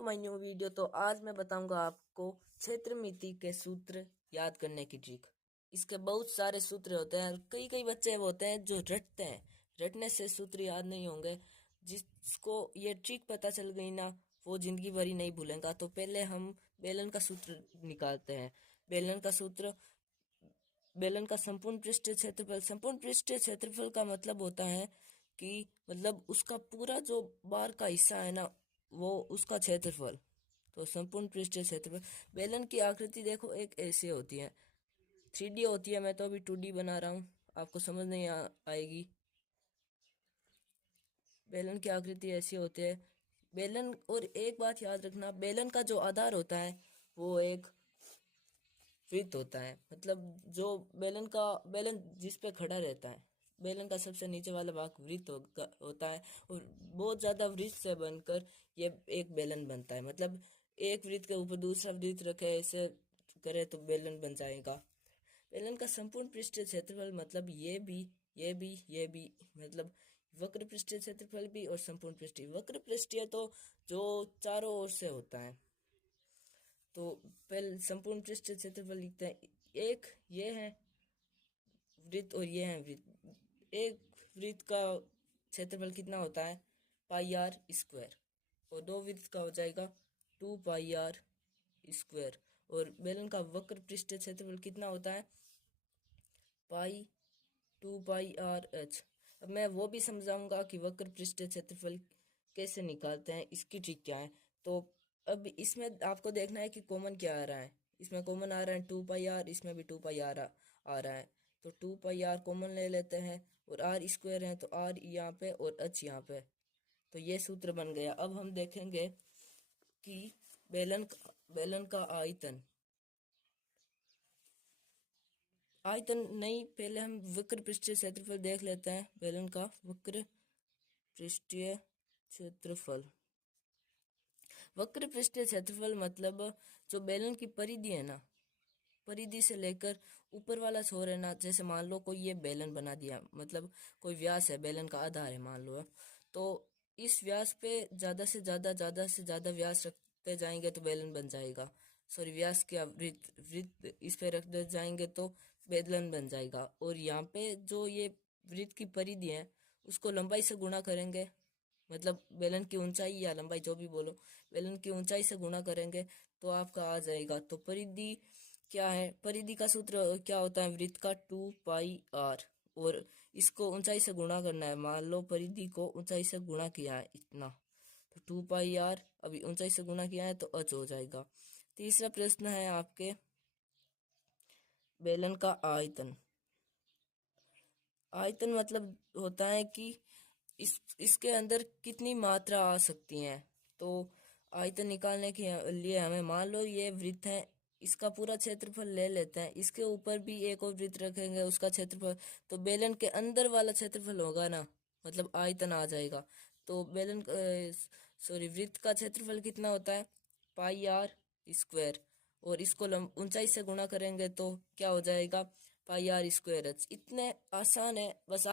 My new video. तो आज मैं बताऊंगा आपको क्षेत्रमिति के सूत्र याद करने की ट्रिक। इसके बहुत सारे सूत्र होते हैं। कई कई बच्चे होते हैं जो रटते हैं, रटने से सूत्र याद नहीं होंगे। जिसको ये ट्रिक पता चल गई ना, वो जिंदगी भर ही नहीं भूलेगा। तो पहले हम बेलन का सूत्र निकालते हैं। बेलन का सूत्र, बेलन का संपूर्ण पृष्ठीय क्षेत्रफल। संपूर्ण पृष्ठीय क्षेत्रफल का मतलब होता है कि मतलब उसका पूरा जो बाहर का हिस्सा है ना, वो उसका क्षेत्रफल। तो संपूर्ण पृष्ठीय क्षेत्रफल। बेलन की आकृति देखो, एक ऐसी होती है, 3D होती है। मैं तो अभी 2D बना रहा हूँ, आपको समझ नहीं आएगी। बेलन की आकृति ऐसी होती है बेलन। और एक बात याद रखना, बेलन का जो आधार होता है वो एक वृत्त होता है। मतलब जो बेलन जिस पे खड़ा रहता है, बेलन का सबसे नीचे वाला भाग वृत्त होता है। और बहुत ज्यादा वृत्त से बनकर ये एक बेलन बनता है। मतलब एक वृत्त के ऊपर दूसरा वृत्त रखे, ऐसे करे तो बेलन बन जाएगा। बेलन का संपूर्ण पृष्ठीय क्षेत्रफल मतलब ये भी मतलब वक्र पृष्ठीय क्षेत्रफल भी और संपूर्ण पृष्ठीय। वक्र पृष्ठीय तो जो चारों ओर से होता है। तो पहले संपूर्ण पृष्ठीय क्षेत्रफल लिखते हैं। एक ये है वृत्त और ये है वृत्त। एक वृत्त का क्षेत्रफल कितना होता है, पाई आर स्क्वायर। और दो वृत्त का हो जाएगा 2 पाई आर स्क्वायर। और बेलन का वक्र पृष्ठीय क्षेत्रफल कितना होता है, पाई 2 पाई आर एच। अब मैं वो भी समझाऊंगा कि वक्र पृष्ठीय क्षेत्रफल कैसे निकालते हैं, इसकी ट्रिक क्या है। तो अब इसमें आपको देखना है कि कॉमन क्या आ रहा है। इसमें कॉमन आ रहा है 2 पाई आर, इसमें भी 2 पाई आर आ रहा है। तो 2 पाई आर कॉमन ले लेते हैं और आर स्क्वायर है, तो आर यहाँ पे और एच यहाँ पे। तो ये सूत्र बन गया। अब हम देखेंगे कि बेलन का आयतन। आयतन नहीं, पहले हम वक्र पृष्ठीय क्षेत्रफल देख लेते हैं। बेलन का वक्र पृष्ठीय क्षेत्रफल। वक्र पृष्ठीय क्षेत्रफल मतलब जो बेलन की परिधि है ना, परिधि से लेकर ऊपर वाला छोर है ना। जैसे मान लो कोई ये बेलन बना दिया, मतलब कोई व्यास है, बेलन का आधार है मान लो। तो इस व्यास पे ज्यादा से ज्यादा व्यास रखते जाएंगे तो बेलन बन जाएगा। सॉरी, व्यास क्या, वृत्त वृत्त इस पे रखते जाएंगे तो बेलन बन जाएगा। और यहाँ पे जो ये वृत्त की परिधि है, उसको लंबाई से गुणा करेंगे। मतलब बेलन की ऊंचाई या लंबाई जो भी बोलो, बेलन की ऊंचाई से गुणा करेंगे तो आपका आ जाएगा। तो परिधि क्या है, परिधि का सूत्र क्या होता है, वृत्त का 2 पाई आर। और इसको ऊंचाई से गुणा करना है। मान लो परिधि को ऊंचाई से गुणा किया है इतना, तो 2 पाई आर अभी ऊंचाई से गुणा किया है तो अच हो जाएगा। तीसरा प्रश्न है आपके, बेलन का आयतन। आयतन मतलब होता है कि इसके अंदर कितनी मात्रा आ सकती है। तो आयतन निकालने के लिए हमें, मान लो ये वृत्त है, इसका पूरा क्षेत्रफल ले लेते हैं। इसके ऊपर भी एक और वृत्त रखेंगे, उसका क्षेत्रफल। तो बेलन के अंदर वाला क्षेत्रफल होगा ना, मतलब आयतन आ जाएगा। तो वृत्त का क्षेत्रफल कितना होता है, पाई आर स्क्वायर। और इसको ऊंचाई से गुणा करेंगे तो क्या हो जाएगा, पाई आर स्क्वायर एच। इतने आसान है, बस